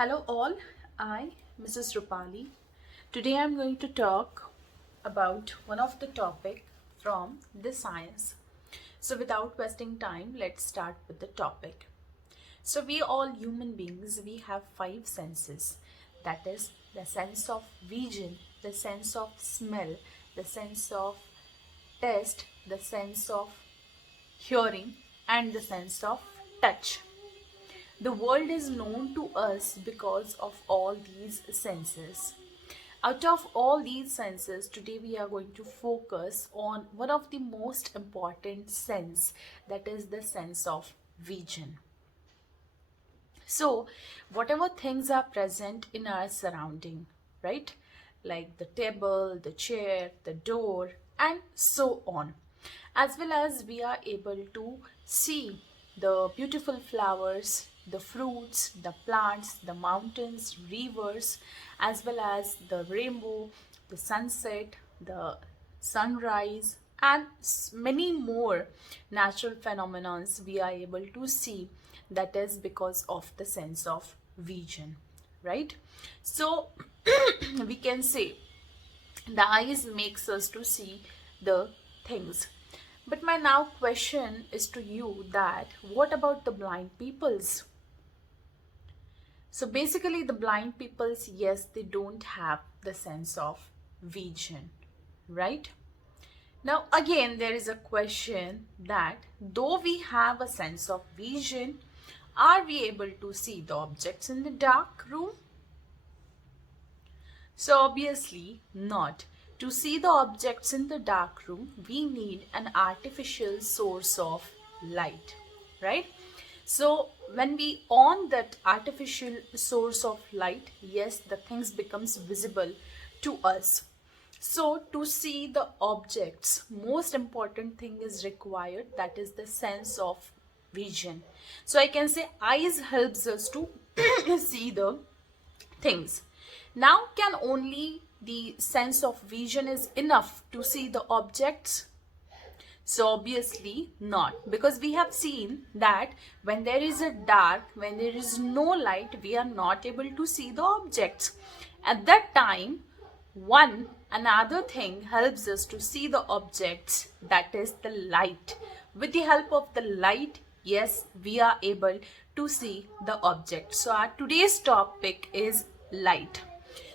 Hello all, I, Mrs. Rupali. Today I'm going to talk about one of the topic from the science. So without wasting time, let's start with the topic. So we all human beings, we have five senses. That is the sense of vision, the sense of smell, the sense of taste, the sense of hearing and the sense of touch. The world is known to us because of all these senses. Out of all these senses, today we are going to focus on one of the most important sense, that is the sense of vision. So, whatever things are present in our surrounding, right? Like the table, the chair, the door, and so on. As well as we are able to see the beautiful flowers, the fruits, the plants, the mountains, rivers, as well as the rainbow, the sunset, the sunrise, and many more natural phenomena we are able to see. That is because of the sense of vision, right? So we can say the eyes makes us to see the things. But my now question is to you that what about the blind peoples? So basically the blind peoples, yes, they don't have the sense of vision, right? Now again there is a question that though we have a sense of vision, are we able to see the objects in the dark room? So obviously not. To see the objects in the dark room, we need an artificial source of light, right? So when we on that artificial source of light, yes, the things becomes visible to us. So to see the objects, most important thing is required, that is the sense of vision. So I can say eyes helps us to see the things. Now can only the sense of vision is enough to see the objects? So obviously not, because we have seen that when there is a dark, when there is no light, we are not able to see the objects. At that time, one another thing helps us to see the objects, that is the light. With the help of the light, yes, we are able to see the object. So our today's topic is light.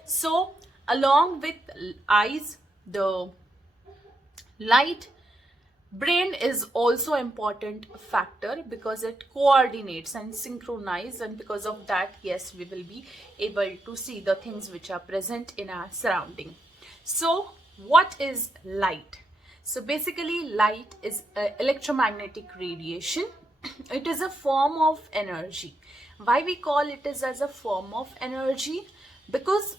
So along with eyes, the light, brain is also important factor because it coordinates and synchronize, and because of that, yes, we will be able to see the things which are present in our surrounding. So what is light? So basically light is electromagnetic radiation. It is a form of energy. Why we call it as a form of energy? Because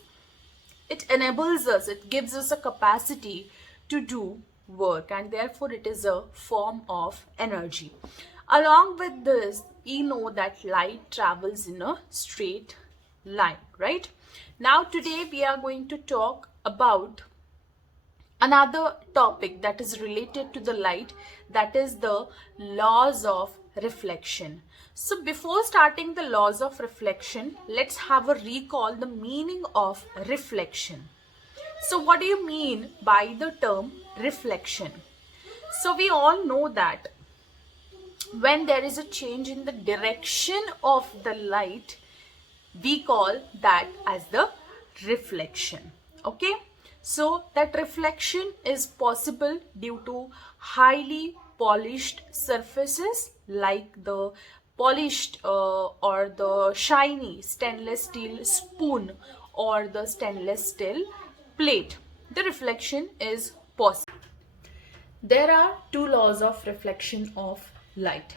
it enables us, it gives us a capacity to do work, and therefore it is a form of energy. Along with this, we know that light travels in a straight line, right? Now today we are going to talk about another topic that is related to the light, that is the laws of reflection. So before starting the laws of reflection, let's have a recall the meaning of reflection. So what do you mean by the term reflection? So we all know that when there is a change in the direction of the light, we call that as the reflection. Okay, so that reflection is possible due to highly polished surfaces like the polished or the shiny stainless steel spoon or the stainless steel plate. The reflection is possible. There are two laws of reflection of light.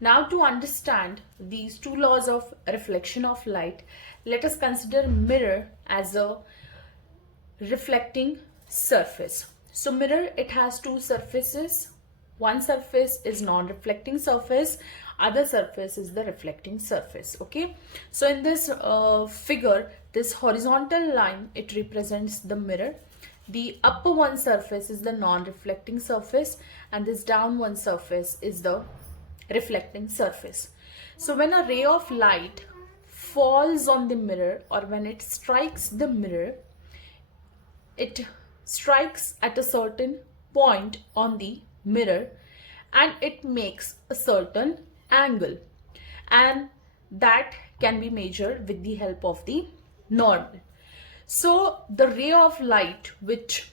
Now to understand these two laws of reflection of light, let us consider mirror as a reflecting surface. So mirror, it has two surfaces. One surface is non-reflecting surface, other surface is the reflecting surface. Okay, so in this figure, this horizontal line, it represents the mirror. The upper one surface is the non-reflecting surface, and this down one surface is the reflecting surface. So when a ray of light falls on the mirror, or when it strikes the mirror, it strikes at a certain point on the mirror and it makes a certain angle, and that can be measured with the help of the normal. So the ray of light which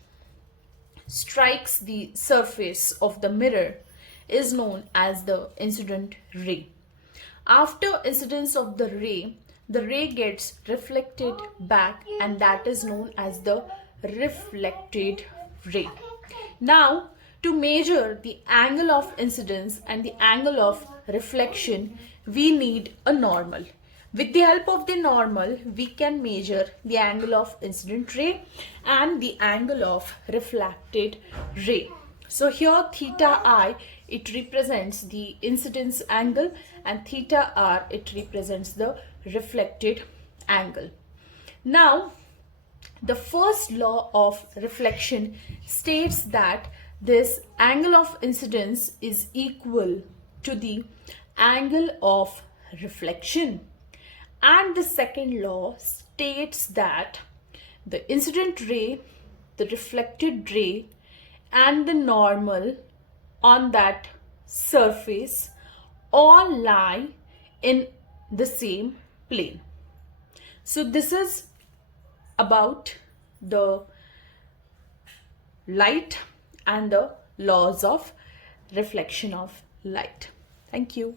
strikes the surface of the mirror is known as the incident ray. After incidence of the ray gets reflected back, and that is known as the reflected ray. Now, to measure the angle of incidence and the angle of reflection, we need a normal. With the help of the normal, we can measure the angle of incident ray and the angle of reflected ray. So here theta I, it represents the incidence angle, and theta R, it represents the reflected angle. Now, the first law of reflection states that this angle of incidence is equal to the angle of reflection. And the second law states that the incident ray, the reflected ray, and the normal on that surface all lie in the same plane. So this is about the light and the laws of reflection of light. Thank you.